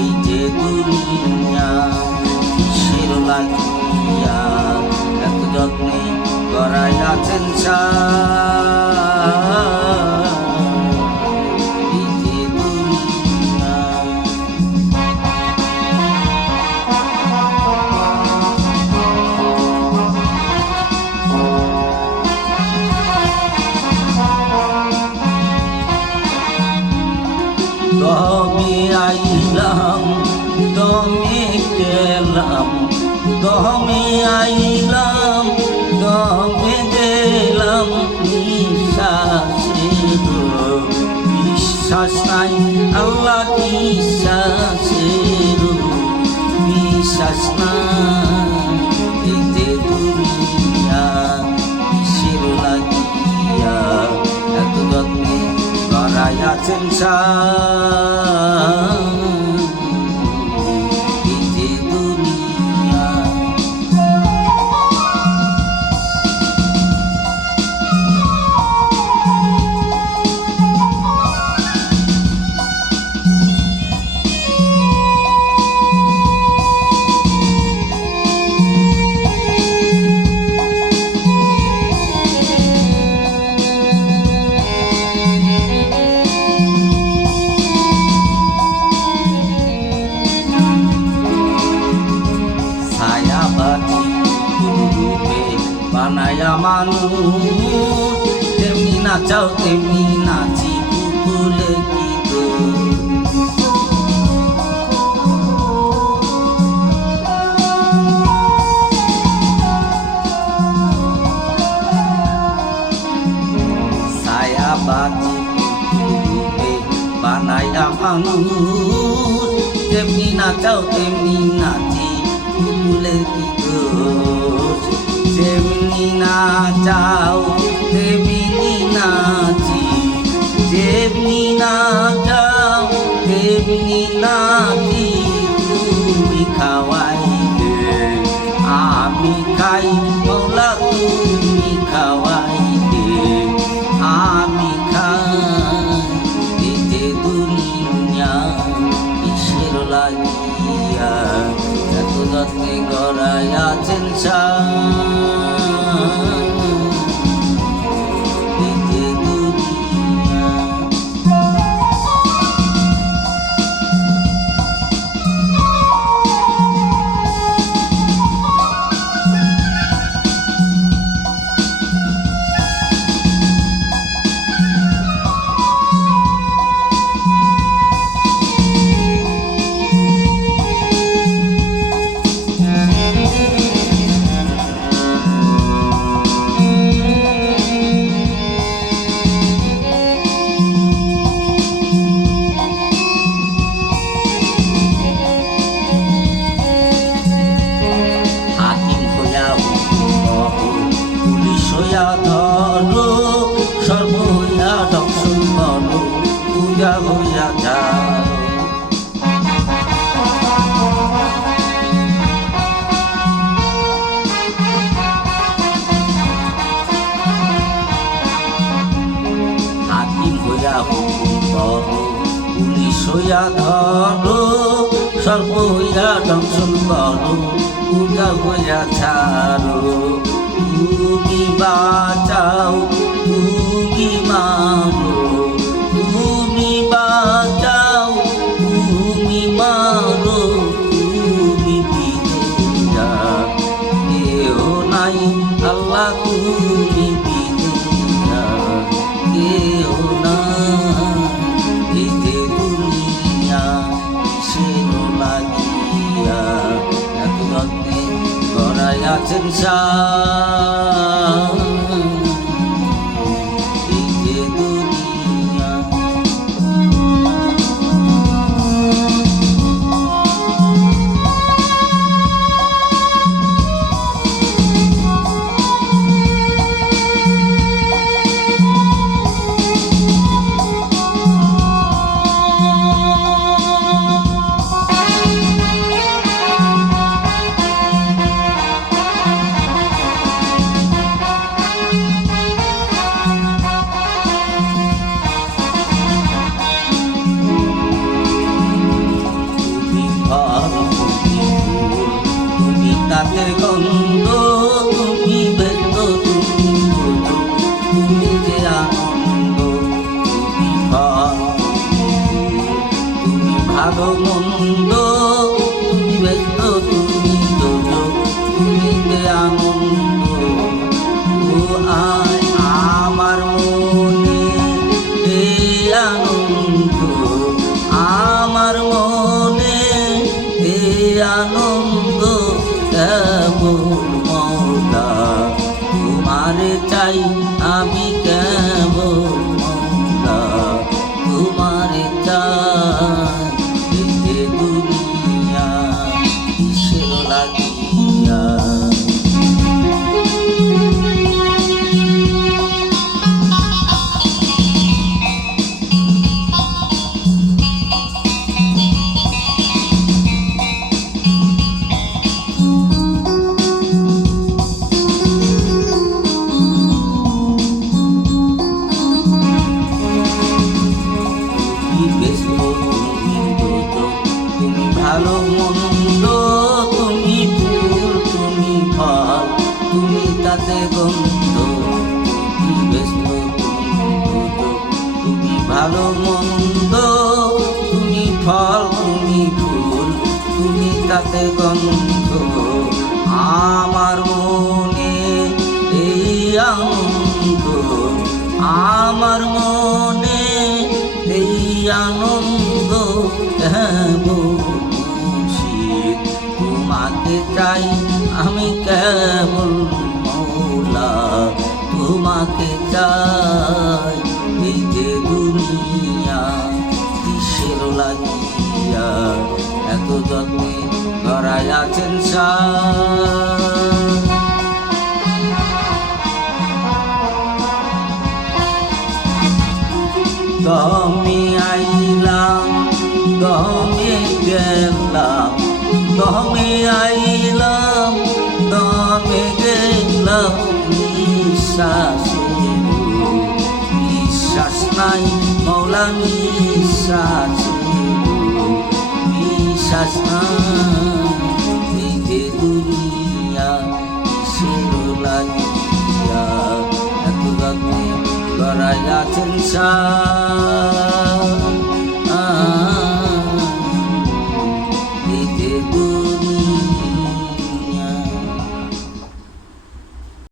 এই যে দুনিয়া কিসের লাগিয়া এত যত্নে গড়াইয়াছেন এই যে দুনিয়া। দমে আইলাম দমে গেলাম, দমে আইলাম দমে গেলাম, নিঃশ্বাসের বিশ্বাস নাই আল্লাহ, নিঃশ্বাসের বিশ্বাস নাই। এই যে দুনিয়া কিসের লাগিয়া এত যত্নে গড়াইয়াছেন এই যে দুনিয়া। বানায়া মানুষ তেমনি নাচাও তেমনি নাচি পুতুলে গীত। ছায়াবাজি রূপে বানায়া মানুষ তেমনি নাচাও তেমনি নাচি পুতুলে গীত। যেমনি নাচাও তেমনি নাচি, যেমনি নাচাও তেমনি নাচি। তুমি খাওয়াইলে আমি খাই মৌলা, তুমি খাওয়াইলে আমি খাই। এই যে দুনিয়া কিসের লাগিয়া এত যত্নে গড়াইয়াছেন এই যে দুনিয়া। ধরো সর্ব হইয়া দর্শন করো, পূজা হইয়া যাও। হাকিম হইয়া হুকুম করো, পুলিশ হইয়া ধরো, সর্ব হইয়া দর্শন করো, পূজা হইয়া ছাড়ো। তুমি বাঁচাও তুমি মারো, তুমি বাঁচাও তুমি মারো, তুমি বিদে যাও। কেহ নাই আল্লাহ তুমি বিদে যাও, কেহ নাই। এই যে দুনিয়া কিসের লাগিয়া এত যত্নে গড়াইয়াছেন এই যে দুনিয়া। তাতে গন্ধ, তুমি ব্যস্ত, তুমি ভালো মন্দ, তুমি ফল, তুমি ফুল, তুমি তাতে গন্ধ। আমার মনে এই আনন্দ, আমার মনে এই আনন্দ, মুর্শিদ তোমাকে চাই আমি কেবল মৌলা, তোমাকে চাই। এই যে দুনিয়া কিসের লাগিয়া এত যত্নে ধরাই আছেন সার। দমে আইলাম দমে গেলাম, দমে আইলাম দমে গেলাম, নিঃশ্বাসে বিশ্বাস নাই মৌলা, নিঃশ্বাসে বিশ্বাস নাই। এই যে দুনিয়া কিসের লাগিয়া এত যত্নে গড়াই আছেন সার।